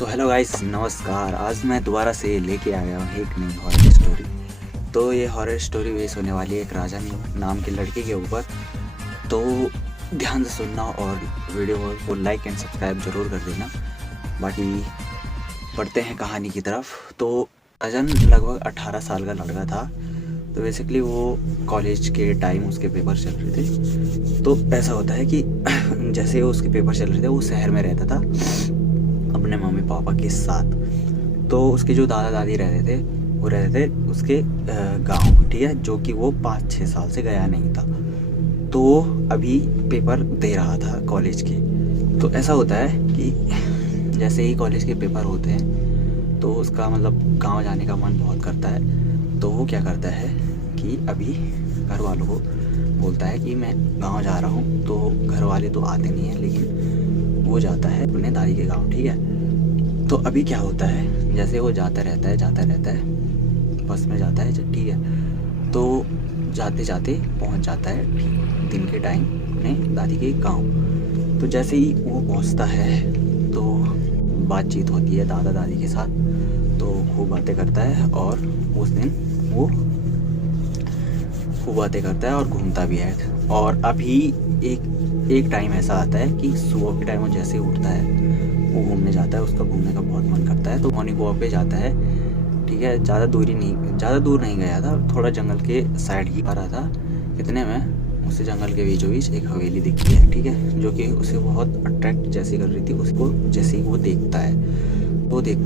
So hello guys, नमस्कार। आज मैं दोबारा से लेके आ गया हूँ एक नई हॉरर स्टोरी। तो ये हॉरर स्टोरी बेस होने वाली है एक राजा नाम के लड़के के ऊपर। तो ध्यान से सुनना और वीडियो को लाइक एंड सब्सक्राइब ज़रूर कर देना। बाकी पढ़ते हैं कहानी की तरफ। तो राजन लगभग 18 साल का लड़का था। तो बेसिकली वो कॉलेज के टाइम उसके पेपर चल रहे थे। तो ऐसा होता है कि जैसे उसके पेपर चल रहे थे वो शहर में रहता था अपने मम्मी पापा के साथ। तो उसके जो दादा दादी रहते थे वो रहते थे उसके गांव, ठीक है, जो कि वो 5-6 साल से गया नहीं था। तो वो अभी पेपर दे रहा था कॉलेज के। तो ऐसा होता है कि जैसे ही कॉलेज के पेपर होते हैं तो उसका मतलब गांव जाने का मन बहुत करता है। तो वो क्या करता है कि अभी घर वालों को बोलता है कि मैं गांव जा रहा हूँ। तो घर वाले तो आते नहीं हैं, लेकिन वो जाता है अपने दादी के गांव, ठीक है। तो अभी क्या होता है, जैसे वो जाता रहता है बस में जाता है, ठीक है। तो जाते जाते पहुंच जाता है दिन के टाइम अपने दादी के गांव। तो जैसे ही वो पहुंचता है तो बातचीत होती है दादा दादी के साथ। तो वो बातें करता है और उस दिन वो खूब बातें करता है और घूमता भी है। और अभी एक टाइम ऐसा आता है कि सुबह के टाइम वो जैसे ही उठता है वो घूमने जाता है। उसका घूमने का बहुत मन करता है तो मॉर्निंग वॉक पे जाता है, ठीक है। ज़्यादा दूर नहीं गया था, थोड़ा जंगल के साइड ही आ रहा था। इतने में उसे जंगल के बीचों बीच एक हवेली दिखती है, ठीक है, जो कि उसे बहुत अट्रैक्ट जैसी कर रही थी। उसको जैसे ही वो देखता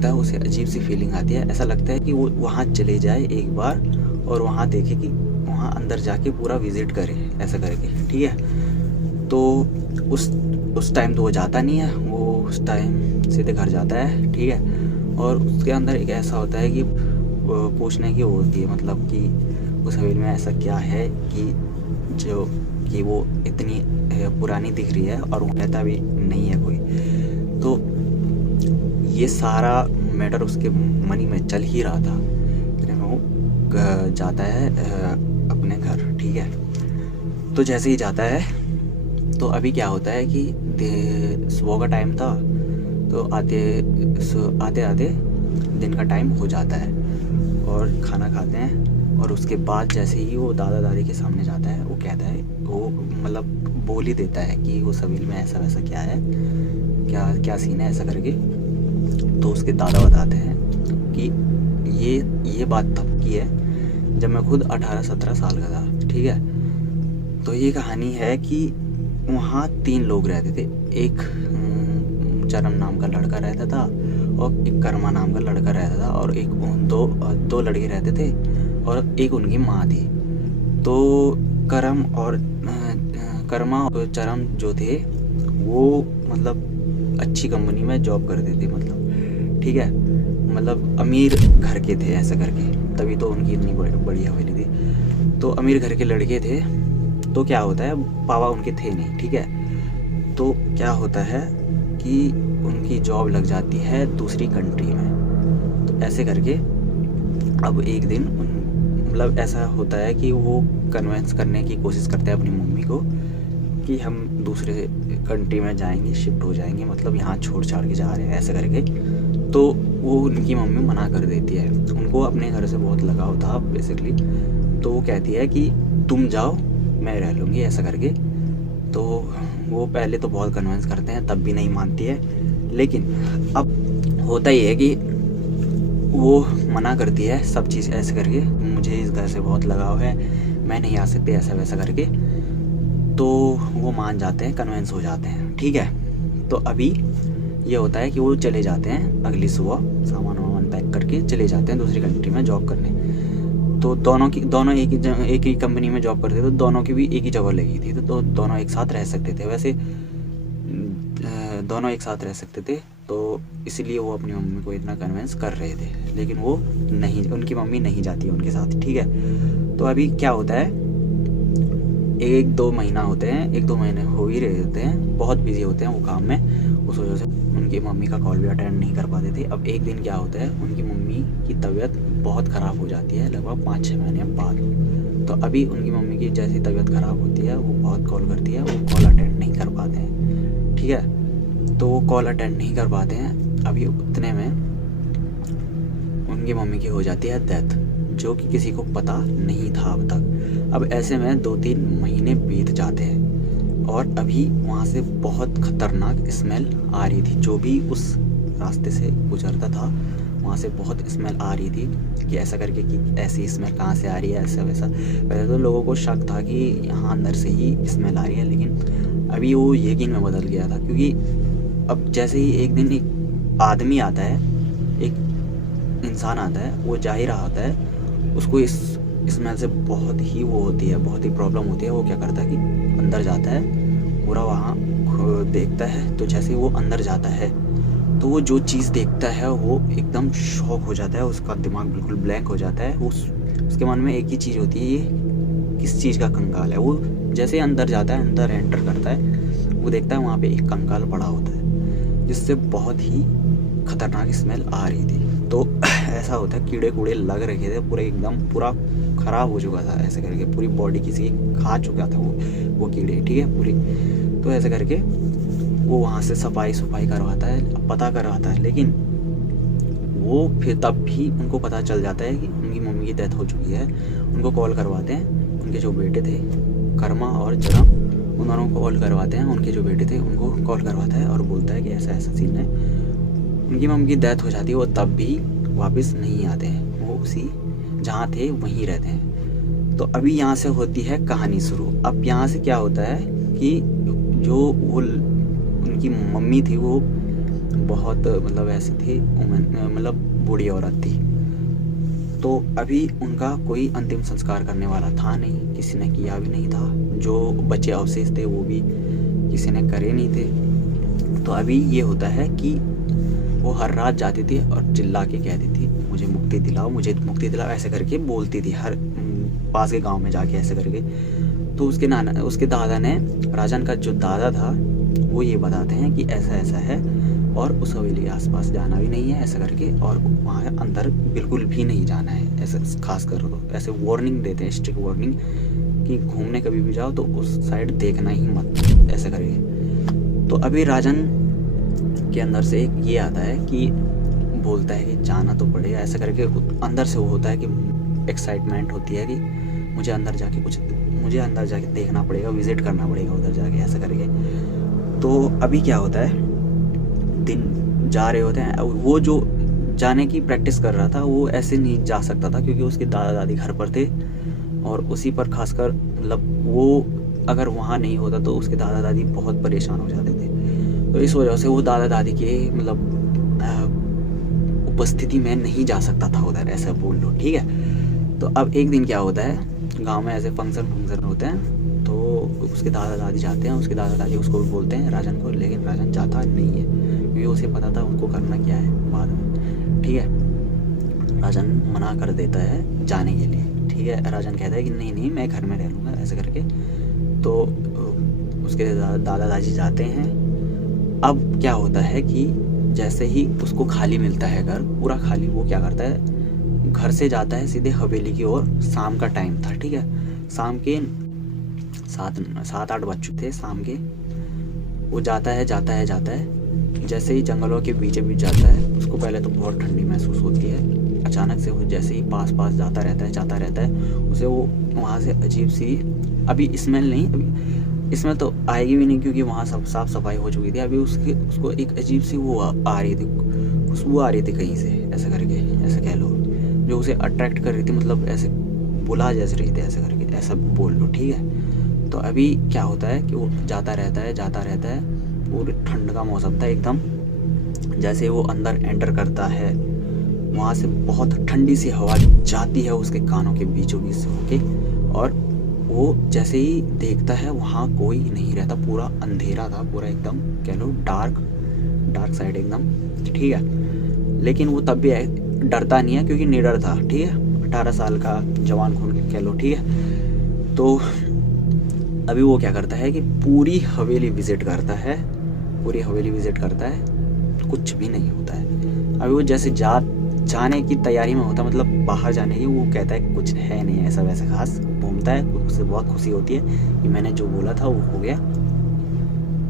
है उसे अजीब सी फीलिंग आती है। ऐसा लगता है कि वो वहाँ चले जाए एक बार और वहाँ देखे कि वहाँ अंदर जाके पूरा विजिट करे, ऐसा करके, ठीक है। तो उस टाइम तो वो जाता नहीं है, वो उस टाइम सीधे घर जाता है, ठीक है। और उसके अंदर एक ऐसा होता है कि पूछने की वो होती है, मतलब कि उस हवेली में ऐसा क्या है कि वो इतनी पुरानी दिख रही है और वो रहता भी नहीं है कोई। तो ये सारा मैटर उसके मनी में चल ही रहा था। फिर वो जाता है अपने घर, ठीक है। तो जैसे ही जाता है तो अभी क्या होता है कि सुबह का टाइम था। तो आते आते दिन का टाइम हो जाता है और खाना खाते हैं। और उसके बाद जैसे ही वो दादा दादी के सामने जाता है वो कहता है, वो मतलब बोल ही देता है कि वो हवेली में ऐसा वैसा क्या है, क्या सीन है, ऐसा करके। तो उसके दादा बताते हैं कि ये बात तब की है जब मैं खुद 18-17 साल का था, ठीक है। तो ये कहानी है कि वहाँ 3 लोग रहते थे। एक चरम नाम का लड़का रहता था और एक कर्मा नाम का लड़का रहता था और एक दो लड़के रहते थे और एक उनकी माँ थी। तो कर्मा और चरम जो थे वो मतलब अच्छी कंपनी में जॉब करते थे, मतलब, ठीक है, मतलब अमीर घर के थे, ऐसा करके। तभी तो उनकी इतनी बड़ी हवेली थी। तो अमीर घर के लड़के थे। तो क्या होता है, पापा उनके थे नहीं, ठीक है। तो क्या होता है कि उनकी जॉब लग जाती है दूसरी कंट्री में। तो ऐसे करके अब एक दिन मतलब ऐसा होता है कि वो कन्विंस करने की कोशिश करते हैं अपनी मम्मी को कि हम दूसरे कंट्री में जाएंगे, शिफ्ट हो जाएंगे, मतलब यहाँ छोड़ छाड़ के जा रहे हैं, ऐसा करके। तो वो उनकी मम्मी मना कर देती है। उनको अपने घर से बहुत लगाव था बेसिकली। तो वो कहती है कि तुम जाओ, मैं रह लूँगी, ऐसा करके। तो वो पहले तो बहुत कन्विंस करते हैं, तब भी नहीं मानती है। लेकिन अब होता ही है कि वो मना करती है सब चीज़, ऐसे करके, मुझे इस घर से बहुत लगाव है, मैं नहीं आ सकती, ऐसा वैसा करके। तो वो मान जाते हैं, कन्विंस हो जाते हैं, ठीक है। तो अभी ये होता है कि वो चले जाते हैं अगली सुबह, सामान वामान पैक करके चले जाते हैं दूसरी कंट्री में जॉब करने। तो दोनों एक ही कंपनी में जॉब करते थे, तो दोनों की भी एक ही जगह लगी थी। तो दोनों एक साथ रह सकते थे, वैसे दोनों एक साथ रह सकते थे। तो इसीलिए वो अपनी मम्मी को इतना कन्विंस कर रहे थे, लेकिन वो नहीं, उनकी मम्मी नहीं जाती उनके साथ, ठीक है। तो अभी क्या होता है, 1-2 महीने हो ही रहे होते हैं, बहुत बिजी होते हैं वो काम में। उस वजह से उनकी मम्मी का कॉल भी अटेंड नहीं कर पाते थे। अब एक दिन क्या होता है, उनकी मम्मी की तबीयत बहुत ख़राब हो जाती है लगभग 5-6 महीने बाद। तो अभी उनकी मम्मी की जैसी तबीयत ख़राब होती है वो बहुत कॉल करती है, वो कॉल अटेंड नहीं कर पाते हैं, ठीक है। तो वो कॉल अटेंड नहीं कर पाते हैं। अभी उतने में उनकी मम्मी की हो जाती है डेथ, जो कि किसी को पता नहीं था अब तक। अब ऐसे में 2-3 महीने बीत जाते हैं और अभी वहाँ से बहुत ख़तरनाक स्मेल आ रही थी। जो भी उस रास्ते से गुजरता था वहाँ से बहुत स्मेल आ रही थी कि ऐसा करके कि ऐसी स्मेल कहाँ से आ रही है, ऐसा वैसा। पहले तो लोगों को शक था कि यहाँ अंदर से ही स्मेल आ रही है, लेकिन अभी वो यकीन में बदल गया था। क्योंकि अब जैसे ही एक दिन एक आदमी आता है, एक इंसान आता है, वो जा ही रहा होता है, उसको इस स्मेल से बहुत ही वो होती है, बहुत ही प्रॉब्लम होती है। वो क्या करता है कि अंदर जाता है, पूरा वहाँ देखता है। तो जैसे ही वो अंदर जाता है तो वो जो चीज़ देखता है वो एकदम शॉक हो जाता है, उसका दिमाग बिल्कुल ब्लैंक हो जाता है। उसके मन में एक ही चीज़ होती है, ये किस चीज़ का कंकाल है। वो जैसे ही अंदर जाता है, अंदर एंटर करता है, वो देखता है वहाँ पे एक कंकाल पड़ा होता है, जिससे बहुत ही खतरनाक स्मेल आ रही थी। तो ऐसा होता है कीड़े कूड़े लग रखे थे पूरे, एकदम पूरा ख़राब हो चुका था। ऐसे करके पूरी बॉडी किसी खा चुका था वो कीड़े, ठीक है, पूरी। तो ऐसे करके वो वहाँ से सफाई करवाता है, पता करवाता है। लेकिन वो फिर तब भी उनको पता चल जाता है कि उनकी मम्मी की डेथ हो चुकी है। उनको कॉल करवाते हैं, उनके जो बेटे थे कर्मा और जरम, उन दोनों को कॉल करवाते हैं। उनके जो बेटे थे उनको कॉल करवाता है और बोलता है कि ऐसा ऐसा सीन है। उनकी मम्मी की डेथ हो जाती है। वो तब भी वापस नहीं आते हैं, वो उसी जहाँ थे वहीं रहते हैं। तो अभी यहाँ से होती है कहानी शुरू। अब यहाँ से क्या होता है कि जो वो उनकी मम्मी थी वो बहुत मतलब ऐसी थी, मतलब बूढ़ी औरत थी। तो अभी उनका कोई अंतिम संस्कार करने वाला था नहीं, किसी ने किया भी नहीं था। जो बच्चे अवशेष थे वो भी किसी ने करे नहीं थे। तो अभी ये होता है कि वो हर रात जाती थी और चिल्ला के कहती थी मुझे मुक्ति दिलाओ, मुझे मुक्ति दिलाओ, ऐसे करके बोलती थी हर पास के गांव में जाके ऐसे करके। तो उसके दादा ने, राजन का जो दादा था, वो ये बताते हैं कि ऐसा ऐसा है और उस हवेली के आसपास जाना भी नहीं है ऐसा करके, और वहाँ अंदर बिल्कुल भी नहीं जाना है। ऐसे खास कर तो ऐसे वार्निंग देते हैं, स्ट्रिक्ट वार्निंग, कि घूमने कभी भी जाओ तो उस साइड देखना ही मत, ऐसा करके। तो अभी राजन के अंदर से एक ये आता है कि बोलता है कि जाना तो पड़ेगा, ऐसा करके अंदर से वो होता है कि एक्साइटमेंट होती है कि मुझे अंदर जाके देखना पड़ेगा, विजिट करना पड़ेगा उधर जाके, ऐसा करके। तो अभी क्या होता है, दिन जा रहे होते हैं। वो जो जाने की प्रैक्टिस कर रहा था वो ऐसे नहीं जा सकता था, क्योंकि उसके दादा दादी घर पर थे और उसी पर खासकर मतलब वो अगर वहाँ नहीं होता तो उसके दादा दादी बहुत परेशान हो जाते थे। तो इस वजह से वो दादा दादी के मतलब उपस्थिति में नहीं जा सकता था उधर, ऐसा बोल लो, ठीक है। तो अब एक दिन क्या होता है, गांव में ऐसे फंक्शन होते हैं, तो उसके दादा दादी जाते हैं। उसके दादा दादी उसको बोलते हैं राजन को, लेकिन राजन जाता नहीं है, क्योंकि उसे पता था उनको करना क्या है बाद में, ठीक है। राजन मना कर देता है जाने के लिए, ठीक है। राजन कहता है कि नहीं मैं घर में रह लूँगा, ऐसे करके। तो उसके दादा दादी जाते हैं। अब क्या होता है कि जैसे ही उसको खाली मिलता है घर, पूरा खाली, वो क्या करता है, घर से जाता है सीधे हवेली की ओर। शाम का टाइम था, ठीक है, शाम के 7-8 बज चुके थे शाम के। वो जाता है। जैसे ही जंगलों के बीच जाता है, उसको पहले तो बहुत ठंडी महसूस होती है। अचानक से वो जैसे ही पास जाता रहता है, उसे वो वहाँ से अजीब सी, अभी स्मेल नहीं, अभी स्मेल तो आएगी भी नहीं क्योंकि वहाँ सब साफ़ सफाई हो चुकी थी। अभी उसको एक अजीब सी वो आ रही थी, खुशबू आ रही थी कहीं से, ऐसा करके, ऐसा कह लो, जो उसे अट्रैक्ट कर रही थी, मतलब ऐसे बुला जैसे रही थी, ऐसा करके, ऐसा बोल लो, ठीक है। तो अभी क्या होता है कि वो जाता रहता है। पूरी ठंड का मौसम था एकदम। जैसे वो अंदर एंटर करता है, वहाँ से बहुत ठंडी सी हवा जाती है उसके कानों के बीचों बीच से होके, और वो जैसे ही देखता है वहाँ कोई नहीं रहता, पूरा अंधेरा था, पूरा एकदम कह लो डार्क साइड एकदम, ठीक है। लेकिन वो तब भी डरता नहीं है, क्योंकि निडर था, ठीक है, 18 साल का जवान खून कह लो, ठीक है। तो अभी वो क्या करता है कि पूरी हवेली विजिट करता है, कुछ भी नहीं होता है। अभी वो जैसे जाने की तैयारी में होता, मतलब बाहर जाने की, वो कहता है कुछ है नहीं ऐसा वैसा खास, घूमता है, उससे बहुत खुशी होती है कि मैंने जो बोला था वो हो गया।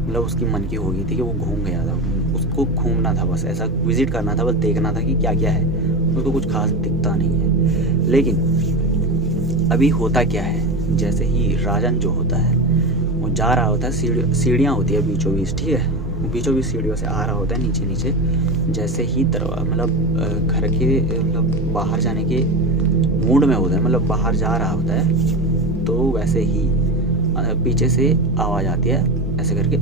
मतलब उसकी मन की हो गई थी कि वो घूम गया था, उसको घूमना था, बस ऐसा विज़िट करना था, बस देखना था कि क्या क्या है, उसको कुछ खास दिखता नहीं है। लेकिन अभी होता क्या है, जैसे ही राजन जो होता है वो जा रहा होता है, सीढ़ियाँ होती है बीचों बीच, ठीक है, बीचों बीच सीढ़ियों से आ रहा होता है नीचे नीचे, जैसे ही मतलब घर के मतलब बाहर जाने के मूड में होता है, मतलब बाहर जा रहा होता है, तो वैसे ही पीछे से आवाज़ आती है ऐसे करके,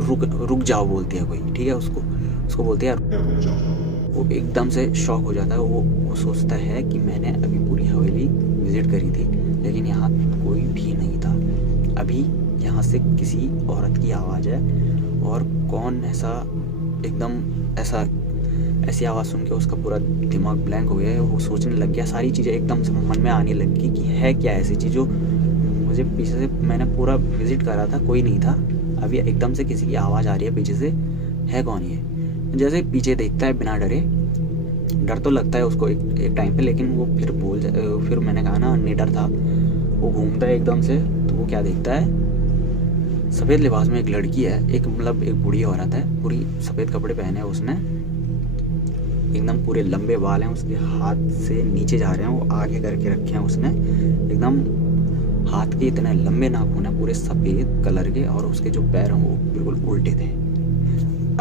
रुक रुक जाओ बोलती है कोई, ठीक है, उसको बोलती है। वो एकदम से शॉक हो जाता है, वो सोचता है कि मैंने अभी पूरी हवेली विज़िट करी थी, लेकिन यहाँ कोई भी नहीं था, अभी यहाँ से किसी औरत की आवाज़ है, और कौन ऐसा, एकदम ऐसी आवाज़ सुन के उसका पूरा दिमाग ब्लैंक हो गया है, वो सोचने लग गया, सारी चीज़ें एकदम से मन में आने लग गई कि है क्या ऐसी चीज़ जो मुझे पीछे से, मैंने पूरा विज़िट करा था, कोई नहीं था, अभी एकदम से किसी की आवाज़ आ रही है पीछे से, है कौन ये। जैसे पीछे देखता है बिना डरे, डर तो लगता है उसको एक टाइम पे, लेकिन वो फिर मैंने कहा ना निडर था, वो घूमता है एकदम से, तो वो क्या देखता है, सफ़ेद लिबास में एक लड़की है, एक बूढ़ी औरत है, पूरी सफ़ेद कपड़े पहने हैं उसने, एकदम पूरे लंबे बाल हैं, उसके हाथ से नीचे जा रहे हैं, वो आगे करके रखे हैं उसने, एकदम हाथ के इतने लंबे नाखून हैं पूरे सफ़ेद कलर के, और उसके जो पैर हैं वो बिल्कुल उल्टे थे।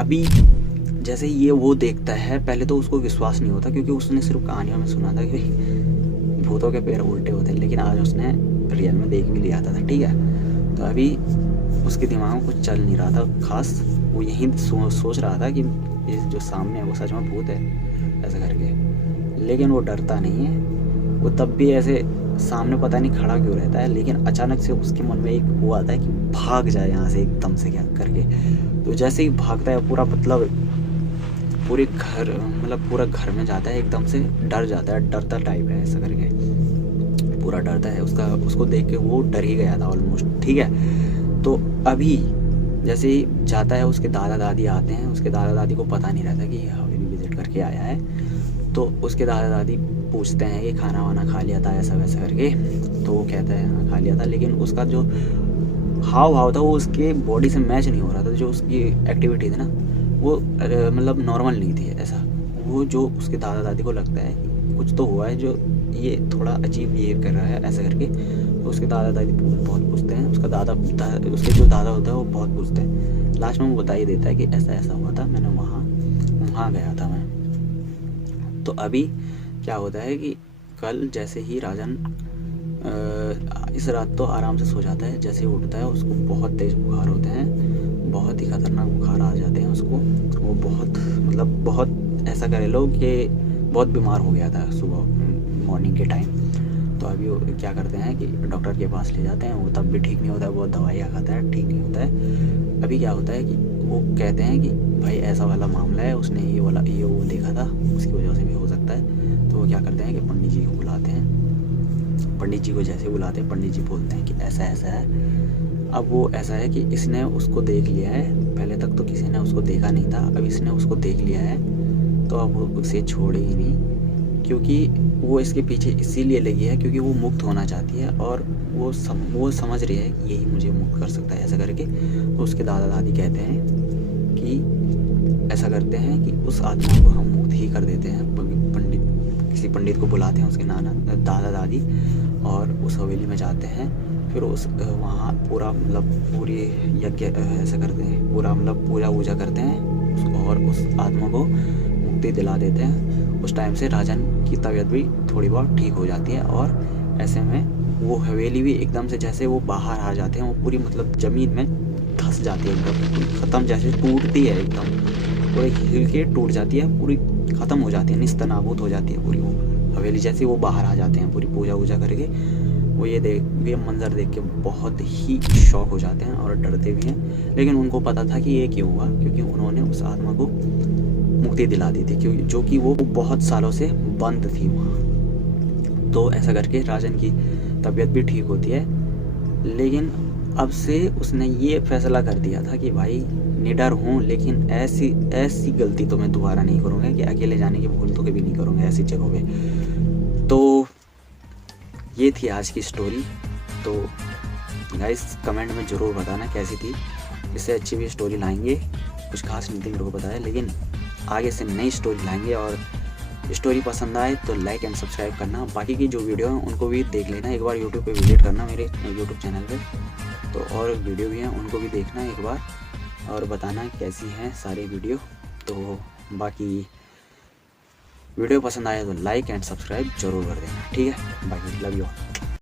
अभी जैसे ये वो देखता है, पहले तो उसको विश्वास नहीं होता, क्योंकि उसने सिर्फ कहानियों में सुना था कि भूतों के पैर उल्टे होते हैं, लेकिन आज उसने रियल में देख भी लिया था, ठीक है। तो अभी उसके दिमाग में कुछ चल नहीं रहा था खास, वो यही सोच रहा था कि ये जो सामने है वो सच में भूत है, ऐसा करके। लेकिन वो डरता नहीं है, वो तब भी ऐसे सामने पता नहीं खड़ा क्यों रहता है, लेकिन अचानक से उसके मन में एक वो आता है कि भाग जाए यहाँ से एकदम से क्या करके। तो जैसे ही भागता है पूरा, मतलब पूरा घर में जाता है, एकदम से डर जाता है, डरता टाइप है ऐसा करके, पूरा डरता है, उसको देख के वो डर ही गया था ऑलमोस्ट, ठीक है। तो अभी जैसे ही जाता है, उसके दादा दादी आते हैं, उसके दादा दादी को पता नहीं रहता कि हवेली विज़िट करके आया है, तो उसके दादा दादी पूछते हैं कि खाना वाना खा लिया था ऐसा वैसा करके, तो वो कहता है हाँ खा लिया था, लेकिन उसका जो हाव भाव था वो उसके बॉडी से मैच नहीं हो रहा था, जो उसकी एक्टिविटी थी ना वो मतलब नॉर्मल नहीं थी ऐसा, वो जो उसके दादा दादी को लगता है कि कुछ तो हुआ है, जो ये थोड़ा अजीब बिहेव कर रहा है ऐसा करके। तो उसके दादा दादी बहुत पूछते हैं, उसके जो दादा होता है वो बहुत पूछते हैं, लास्ट में वो बता ही देता है कि ऐसा ऐसा हुआ था, मैंने वहाँ गया था मैं। तो अभी क्या होता है कि कल जैसे ही राजन इस रात तो आराम से सो जाता है, जैसे ही उठता है उसको बहुत तेज़ बुखार होते हैं, बहुत ही ख़तरनाक बुखार आ जाते हैं उसको, वो बहुत ऐसा करे लो कि बहुत बीमार हो गया था सुबह मॉर्निंग के टाइम। तो अभी वो क्या करते हैं कि डॉक्टर के पास ले जाते हैं, वो तब भी ठीक नहीं होता है, बहुत दवाइयाँ खाता है, ठीक नहीं होता है। अभी क्या होता है कि वो कहते हैं कि भाई ऐसा वाला मामला है, उसने ये वो देखा था, उसकी वजह से भी हो सकता है। तो वो क्या करते हैं कि पंडित जी को बुलाते हैं, पंडित जी को जैसे बुलाते हैं, पंडित जी बोलते हैं कि ऐसा ऐसा है। अब वो ऐसा है कि इसने उसको देख लिया है, पहले तक तो किसी ने उसको देखा नहीं था, अब इसने उसको देख लिया है, तो अब वो उसे छोड़ेगी नहीं, क्योंकि वो इसके पीछे इसीलिए लगी है क्योंकि वो मुक्त होना चाहती है, और वो समझ रही है कि यही मुझे मुक्त कर सकता है ऐसा करके। तो उसके दादा दादी कहते हैं कि ऐसा करते हैं कि उस आत्मा को हम मुक्त ही कर देते हैं, किसी पंडित को बुलाते हैं, उसके दादा दादी, और उस हवेली में जाते हैं, फिर वहाँ पूरी यज्ञ ऐसा करते हैं, पूरा पूजा वूजा करते हैं, और उस आत्मा को मुक्ति दिला देते हैं। उस टाइम से राजन की तबीयत भी थोड़ी बहुत ठीक हो जाती है, और ऐसे में वो हवेली भी एकदम से, जैसे वो बाहर आ जाते हैं, वो पूरी ज़मीन में धंस जाती है, एकदम ख़त्म, जैसे टूटती है एकदम, पूरी हिल के टूट जाती है, पूरी ख़त्म हो जाती है, निस्तनाबूद हो जाती है पूरी वो हवेली। जैसे वो बाहर आ जाते हैं पूरी पूजा वूजा करके, वो ये मंज़र देख के बहुत ही शॉक हो जाते हैं और डरते भी हैं, लेकिन उनको पता था कि ये क्यों हुआ, क्योंकि उन्होंने उस आत्मा को मुक्ति दिला दी थी, क्योंकि जो कि वो बहुत सालों से बंद थी वहाँ। तो ऐसा करके राजन की तबीयत भी ठीक होती है, लेकिन अब से उसने ये फैसला कर दिया था कि भाई निडर हूँ, लेकिन ऐसी गलती तो मैं दोबारा नहीं करूँगा कि अकेले जाने की भूल तो कभी नहीं करूँगा ऐसी जगहों पे। तो ये थी आज की स्टोरी। तो गाइस कमेंट में ज़रूर बताना कैसी थी, इससे अच्छी भी स्टोरी लाएंगे। कुछ खास नहीं थी मेरे को पता है, लेकिन आगे से नई स्टोरी लाएंगे। और स्टोरी पसंद आए तो लाइक एंड सब्सक्राइब करना। बाकी की जो वीडियो हैं उनको भी देख लेना, एक बार यूट्यूब पे विजिट करना मेरे यूट्यूब चैनल पे, तो और वीडियो भी हैं उनको भी देखना एक बार और बताना कैसी हैं सारे वीडियो। तो बाकी वीडियो पसंद आए तो लाइक एंड सब्सक्राइब जरूर कर देना, ठीक है। बाकी लव यू।